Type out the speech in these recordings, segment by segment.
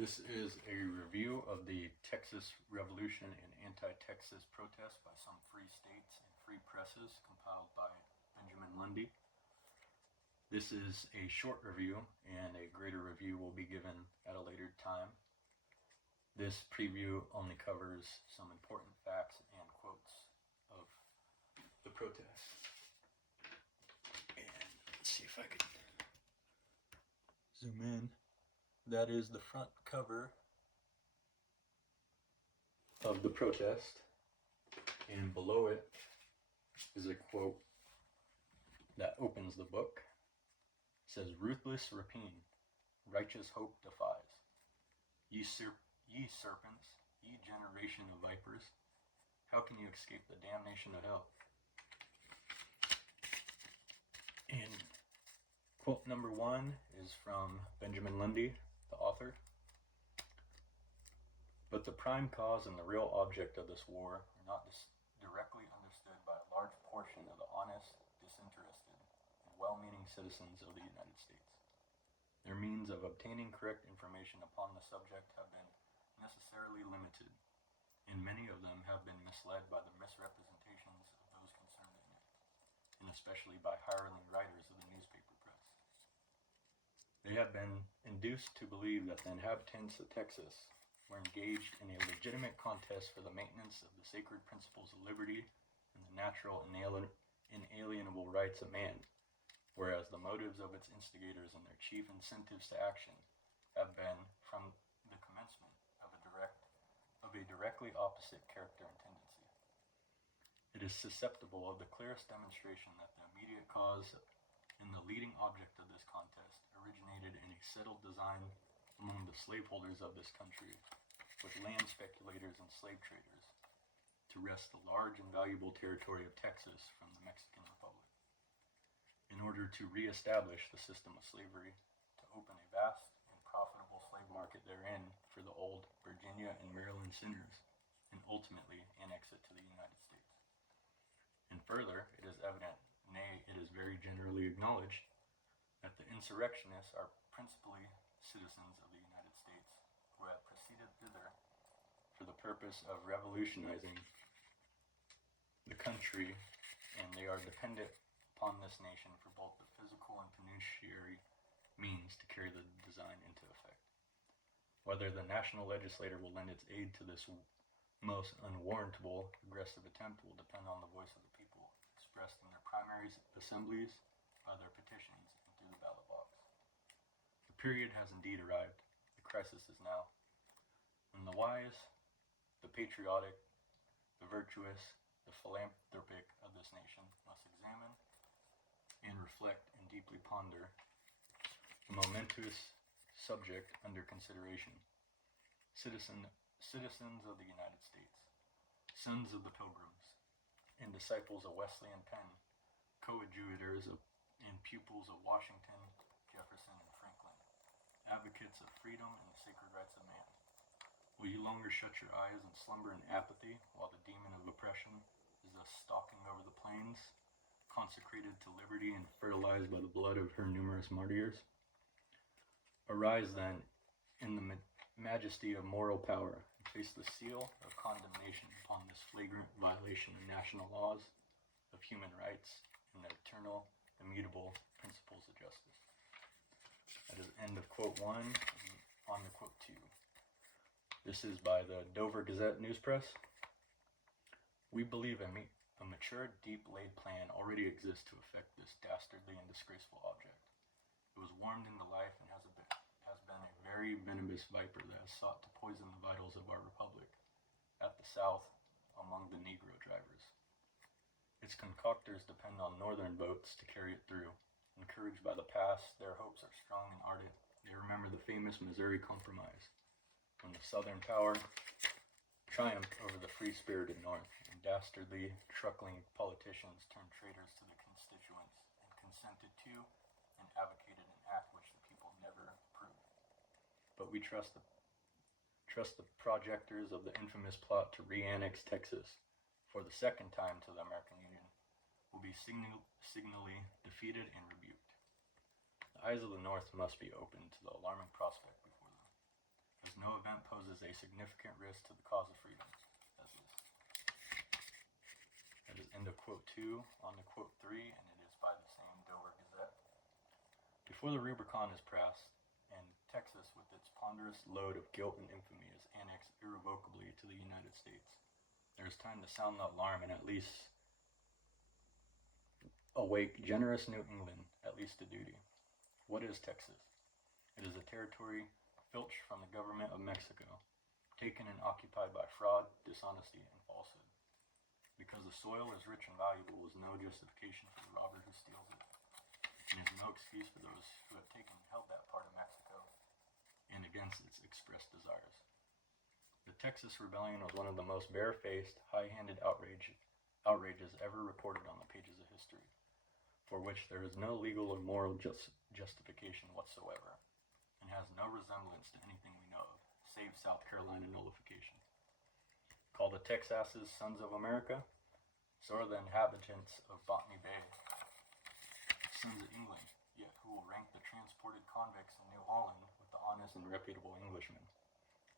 This is a review of the Texas Revolution and anti-Texas protests by some free states and free presses, compiled by Benjamin Lundy. This is a short review, and a greater review will be given at a later time. This preview only covers some important facts and quotes of the protests. And let's see if I can zoom in. That is the front cover of the protest, and below it is a quote that opens the book. It says, "Ruthless rapine, righteous hope defies. Ye serpents, ye generation of vipers, how can you escape the damnation of hell?" And quote number 1 is from Benjamin Lundy, the author. "But the prime cause and the real object of this war are not directly understood by a large portion of the honest, disinterested, and well-meaning citizens of the United States. Their means of obtaining correct information upon the subject have been necessarily limited, and many of them have been misled by the misrepresentations of those concerned in it, and especially by hireling writers of the newspaper press. They have been induced to believe that the inhabitants of Texas were engaged in a legitimate contest for the maintenance of the sacred principles of liberty and the natural inalienable rights of man, whereas the motives of its instigators and their chief incentives to action have been, from the commencement, of a directly opposite character and tendency. It is susceptible of the clearest demonstration that the immediate cause and the leading object of this contest originated in a settled design among the slaveholders of this country, with land speculators and slave traders, to wrest the large and valuable territory of Texas from the Mexican Republic, in order to re-establish the system of slavery, to open a vast and profitable slave market therein for the old Virginia and Maryland sinners, and ultimately annex it to the United States. And further, it is evident, nay, it is very generally acknowledged, that the insurrectionists are principally citizens of the United States, who have proceeded thither for the purpose of revolutionizing the country, and they are dependent upon this nation for both the physical and pecuniary means to carry the design into effect. Whether the national legislature will lend its aid to this most unwarrantable aggressive attempt will depend on the voice of the people, expressed in their primary assemblies, by their petitions, and through the ballot box. The period has indeed arrived. The crisis is now, when the wise, the patriotic, the virtuous, the philanthropic of this nation must examine and reflect and deeply ponder the momentous subject under consideration. Citizens of the United States, sons of the Pilgrims, and disciples of Wesley and Penn, coadjutors and pupils of Washington, Jefferson, and Franklin, advocates of freedom and the sacred rights of man. Will you longer shut your eyes and slumber in apathy while the demon of oppression is thus stalking over the plains, consecrated to liberty and fertilized by the blood of her numerous martyrs? Arise then in the majesty of moral power and place the seal of condemnation upon this flagrant violation of national laws, of human rights, and the eternal, immutable principles of justice." That is the end of quote 1, and on to quote 2. This is by the Dover Gazette News Press. "We believe a mature, deep-laid plan already exists to effect this dastardly and disgraceful object. It was warmed into life and has been a very venomous viper that has sought to poison the vitals of our republic at the South among the Negro drivers. Its concoctors depend on northern votes to carry it through. Encouraged by the past, their hopes are strong and ardent. They remember the famous Missouri Compromise, when the Southern power triumphed over the free-spirited North, and dastardly, truckling politicians turned traitors to the constituents and consented to and advocated an act which the people never approved. But we trust the projectors of the infamous plot to re-annex Texas for the second time to the American Union will be signally defeated and rebuked. The eyes of the North must be opened to the alarming prospect before them. As no event poses a significant risk to the cause of freedom, as this. That is end of quote 2 on to quote 3, and it is by the same Dover Gazette. Before the Rubicon is passed, and Texas, with its ponderous load of guilt and infamy, is annexed irrevocably to the United States, there is time to sound the alarm and at least awake generous New England, at least to duty. What is Texas? It is a territory filched from the government of Mexico, taken and occupied by fraud, dishonesty, and falsehood. Because the soil is rich and valuable is no justification for the robber who steals it, and is no excuse for those who have taken and held that part of Mexico, and against its expressed desires. The Texas Rebellion was one of the most barefaced, high-handed outrages ever reported on the pages of history, for which there is no legal or moral justification whatsoever, and has no resemblance to anything we know of, save South Carolina nullification. Call the Texases Sons of America, so are the inhabitants of Botany Bay Sons of England, yet who will rank the transported convicts in New Holland with the honest and reputable Englishmen,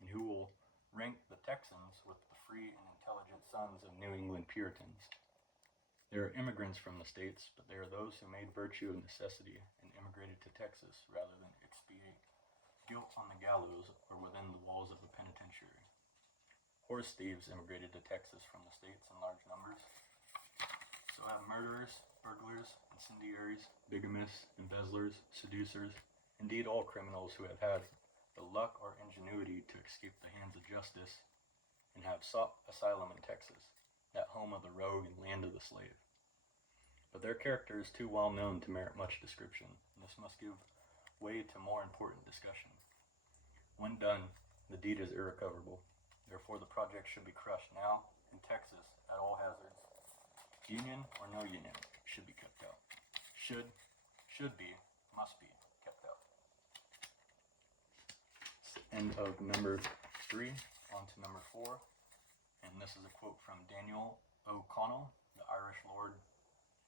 and who will rank the Texans with the free and intelligent sons of New England Puritans. They are immigrants from the States, but they are those who made virtue of necessity and immigrated to Texas rather than expiate guilt on the gallows or within the walls of a penitentiary. Horse thieves immigrated to Texas from the States in large numbers. So have murderers, burglars, incendiaries, bigamists, embezzlers, seducers, indeed all criminals who have had the luck or ingenuity to escape the hands of justice and have sought asylum in Texas, that home of the rogue and land of the slave. But their character is too well known to merit much description, and this must give way to more important discussion. When done, the deed is irrecoverable. Therefore, the project should be crushed now in Texas at all hazards. Union or no union should be kept out. Should be, must be kept out. End of number 3, on to number 4. And this is a quote from Daniel O'Connell, the Irish Lord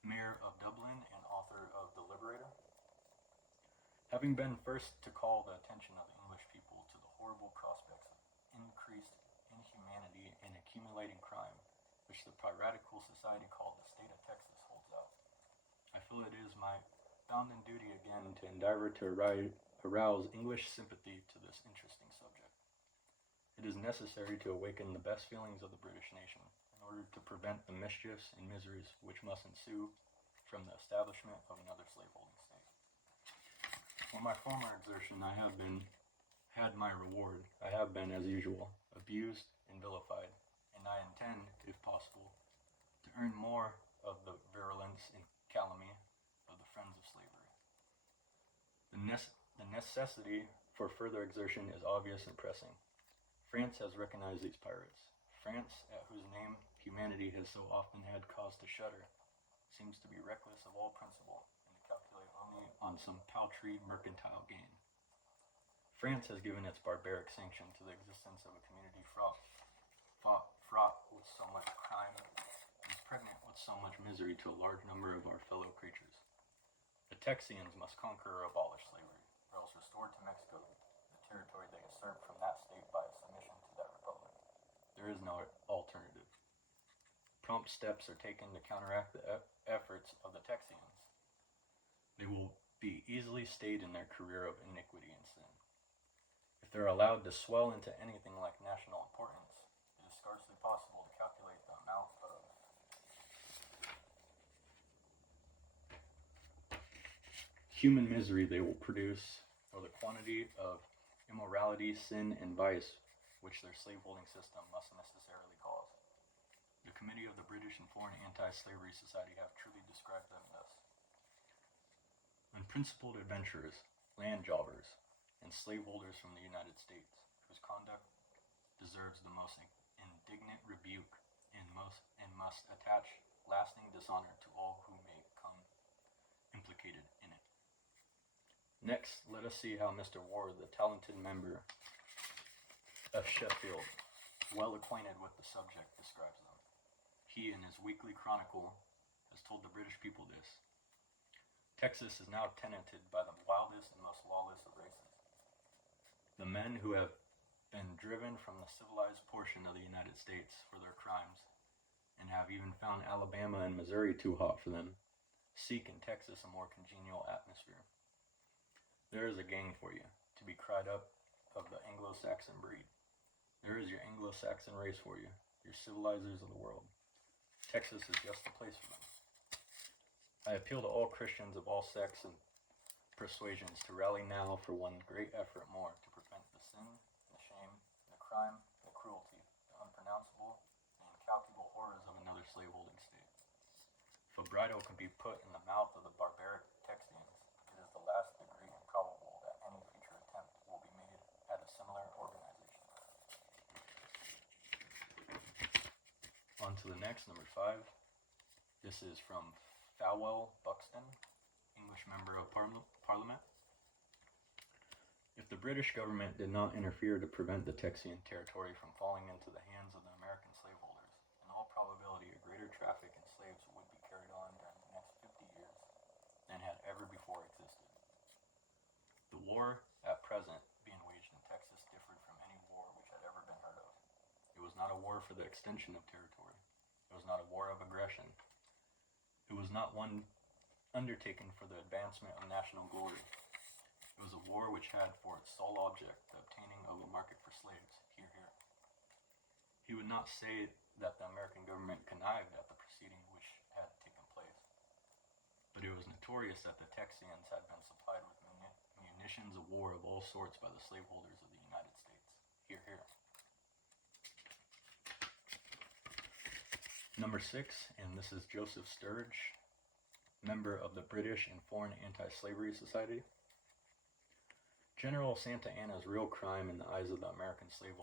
Mayor of Dublin and author of The Liberator. Having been first to call the attention of the English people to the horrible prospects of increased inhumanity and accumulating crime, which the piratical society called the state of Texas holds out, I feel it is my bounden duty again to endeavor to arouse English sympathy to this interesting subject. It is necessary to awaken the best feelings of the British nation in order to prevent the mischiefs and miseries which must ensue from the establishment of another slaveholding state. For my former exertion I have had my reward. I have been, as usual, abused and vilified, and I intend, if possible, to earn more of the virulence and calumny of the friends of slavery. The necessity for further exertion is obvious and pressing. France has recognized these pirates. France, at whose name humanity has so often had cause to shudder, seems to be reckless of all principle and to calculate only on some paltry mercantile gain. France has given its barbaric sanction to the existence of a community fraught with so much crime and is pregnant with so much misery to a large number of our fellow creatures. The Texians must conquer or abolish slavery, or else restore to Mexico the territory they usurp from that state by a submission to that republic. There is no alternative. Prompt steps are taken to counteract the efforts of the Texians. They will be easily stayed in their career of iniquity and sin. If they're allowed to swell into anything like national importance, it is scarcely possible to calculate the amount of human misery they will produce, or the quantity of immorality, sin, and vice which their slaveholding system must necessarily cause. The Committee of the British and Foreign Anti-Slavery Society have truly described them thus: unprincipled adventurers, land jobbers, and slaveholders from the United States, whose conduct deserves the most indignant rebuke and must attach lasting dishonor to all who may come implicated in it. Next, let us see how Mr. Ward, the talented member of Sheffield, well acquainted with the subject, describes them. He, in his weekly chronicle, has told the British people this: Texas is now tenanted by the wildest and most lawless of races. The men who have been driven from the civilized portion of the United States for their crimes, and have even found Alabama and Missouri too hot for them, seek in Texas a more congenial atmosphere. There is a gang for you, to be cried up of the Anglo-Saxon breed. There is your Anglo-Saxon race for you, your civilizers of the world. Texas is just the place for them. I appeal to all Christians of all sects and persuasions to rally now for one great effort more to prevent the sin, the shame, the crime, the cruelty, the unpronounceable, and incalculable horrors of another slaveholding state. If a bridle can be put in the mouth of the barbaric Texians, it is the last degree improbable that any future attempt will be made at a similar organization. On to the next, number 5. This is from Falwell Buxton, English Member of Parliament. If the British government did not interfere to prevent the Texian territory from falling into the hands of the American slaveholders, in all probability a greater traffic in slaves would be carried on during the next 50 years than had ever before existed. The war at present being waged in Texas differed from any war which had ever been heard of. It was not a war for the extension of territory. It was not a war of aggression. It was not one undertaken for the advancement of national glory. It was a war which had for its sole object the obtaining of a market for slaves, here. He would not say that the American government connived at the proceeding which had taken place, but it was notorious that the Texians had been supplied with munitions of war of all sorts by the slaveholders of the United States, here. Number 6, and this is Joseph Sturge, member of the British and Foreign Anti-Slavery Society. General Santa Anna's real crime in the eyes of the American slave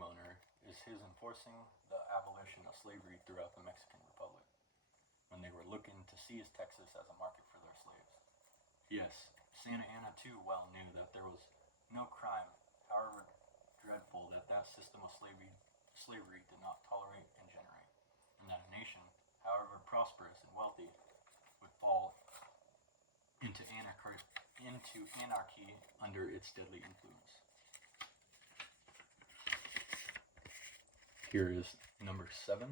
owner is his enforcing the abolition of slavery throughout the Mexican Republic, when they were looking to seize Texas as a market for their slaves. Yes, Santa Anna too well knew that there was no crime, however dreadful, that system of slavery did not tolerate and generate, and that a nation, however prosperous and wealthy, would fall into anarchy under its deadly influence. Here is number 7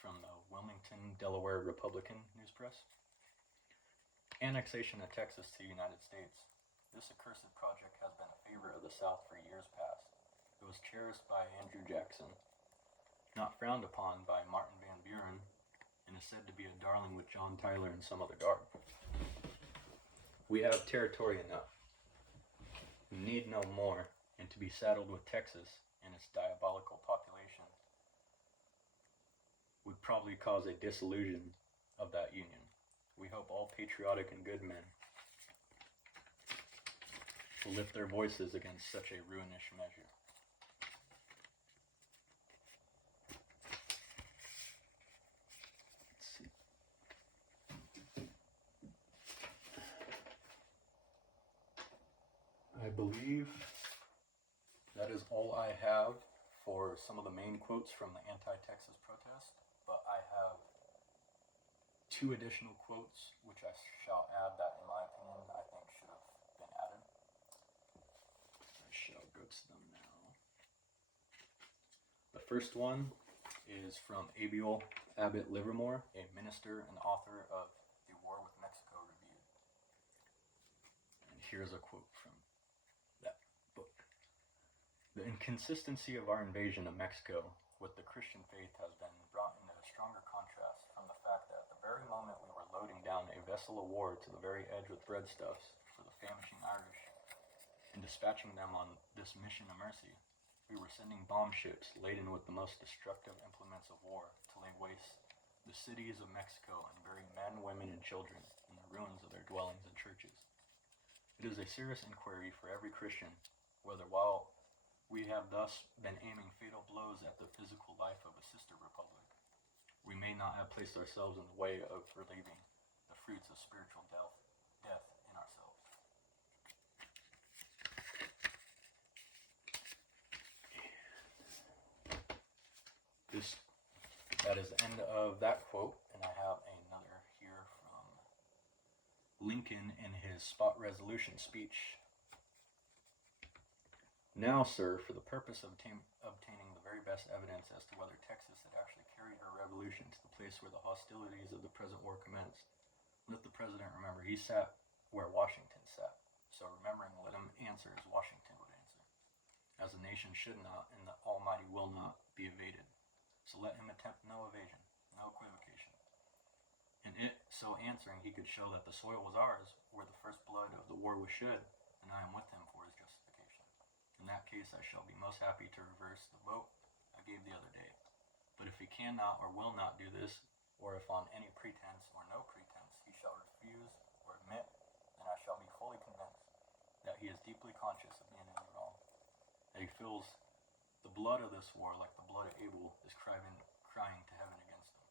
from the Wilmington, Delaware Republican News Press. Annexation of Texas to the United States. This accursed project has been a favorite of the South for years past. It was cherished by Andrew Jackson, not frowned upon by Martin Van Buren, and is said to be a darling with John Tyler and some other dog. We have territory enough. We need no more, and to be saddled with Texas and its diabolical population would probably cause a dissolution of that union. We hope all patriotic and good men will lift their voices against such a ruinous measure. I believe that is all I have for some of the main quotes from the anti-Texas protest, but I have 2 additional quotes which I shall add that, in my opinion, I think should have been added. I shall go to them now. The first one is from Abiel Livermore, a minister and author of The War with Mexico Reviewed. And here's a quote from that book. The inconsistency of our invasion of Mexico with the Christian faith has been brought into a stronger contrast from the fact that at the very moment we were loading down a vessel of war to the very edge with breadstuffs for the famishing Irish and dispatching them on this mission of mercy, we were sending bomb ships laden with the most destructive implements of war to lay waste the cities of Mexico and bury men, women, and children in the ruins of their dwellings and churches. It is a serious inquiry for every Christian whether, while we have thus been aiming fatal blows at the physical life of a sister republic, we may not have placed ourselves in the way of relieving the fruits of spiritual death in ourselves. That is the end of that quote, and I have another here from Lincoln in his spot resolution speech. Now, sir, for the purpose of obtaining the very best evidence as to whether Texas had actually carried her revolution to the place where the hostilities of the present war commenced, let the President remember he sat where Washington sat. So remembering, let him answer as Washington would answer, as the nation should not, and the Almighty will not, be evaded. So let him attempt no evasion, no equivocation. And it, so answering, he could show that the soil was ours, where the first blood of the war was shed, and I am with him for his justification. In that case, I shall be most happy to reverse the vote I gave the other day. But if he cannot or will not do this, or if on any pretense or no pretense he shall refuse or admit, then I shall be fully convinced that he is deeply conscious of being in the wrong, that he feels the blood of this war, like the blood of Abel, is crying to heaven against him,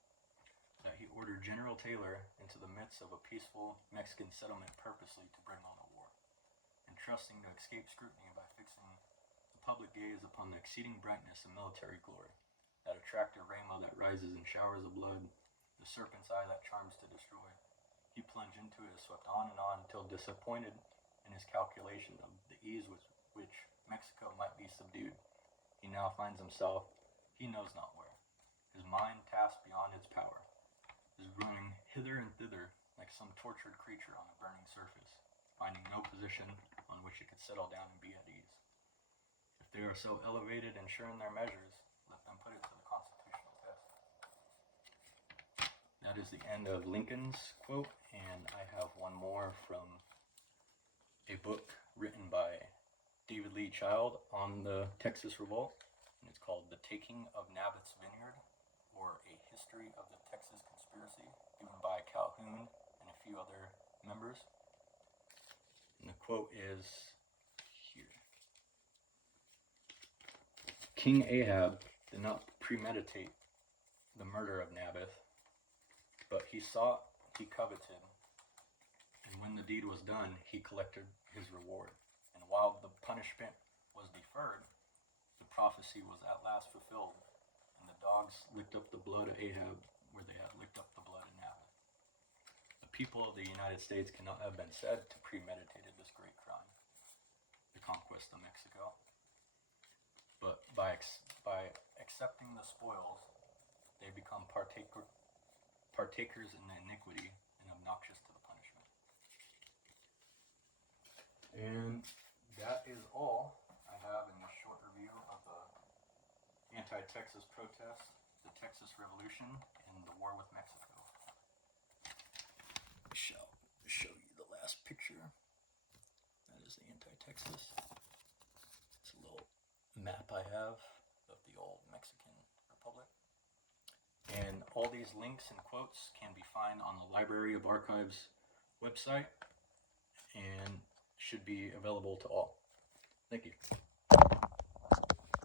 that he ordered General Taylor into the midst of a peaceful Mexican settlement purposely to bring on a war, and trusting to escape scrutiny by fixing the public gaze upon the exceeding brightness of military glory, that attractive rainbow that rises in showers of blood, the serpent's eye that charms to destroy. He plunged into it, swept on and on, until disappointed in his calculation of the ease with which Mexico might be subdued, he now finds himself, he knows not where, his mind tasked beyond its power, is running hither and thither like some tortured creature on a burning surface, finding no position on which it could settle down and be at ease. If they are so elevated and sure in their measures, let them put it to the constitutional test. That is the end of Lincoln's quote, and I have one more from a book written by David Lee Child on the Texas Revolt, and it's called The Taking of Naboth's Vineyard, or A History of the Texas Conspiracy, given by Calhoun and a few other members. And the quote is here. King Ahab did not premeditate the murder of Naboth, but he sought, he coveted, and when the deed was done, he collected his reward. And while the punishment was deferred, the prophecy was at last fulfilled, and the dogs licked up the blood of Ahab where they had licked up the blood of Naboth. The people of the United States cannot have been said to premeditated this great crime, the conquest of Mexico. But by accepting the spoils, they become partakers in the iniquity and obnoxious to the punishment. And that is all I have in this short review of the anti-Texas protests, the Texas Revolution, and the war with Mexico. I shall show you the last picture. That is the anti-Texas. It's a little map I have of the old Mexican Republic. And all these links and quotes can be found on the Library of Archives website and should be available to all. Thank you.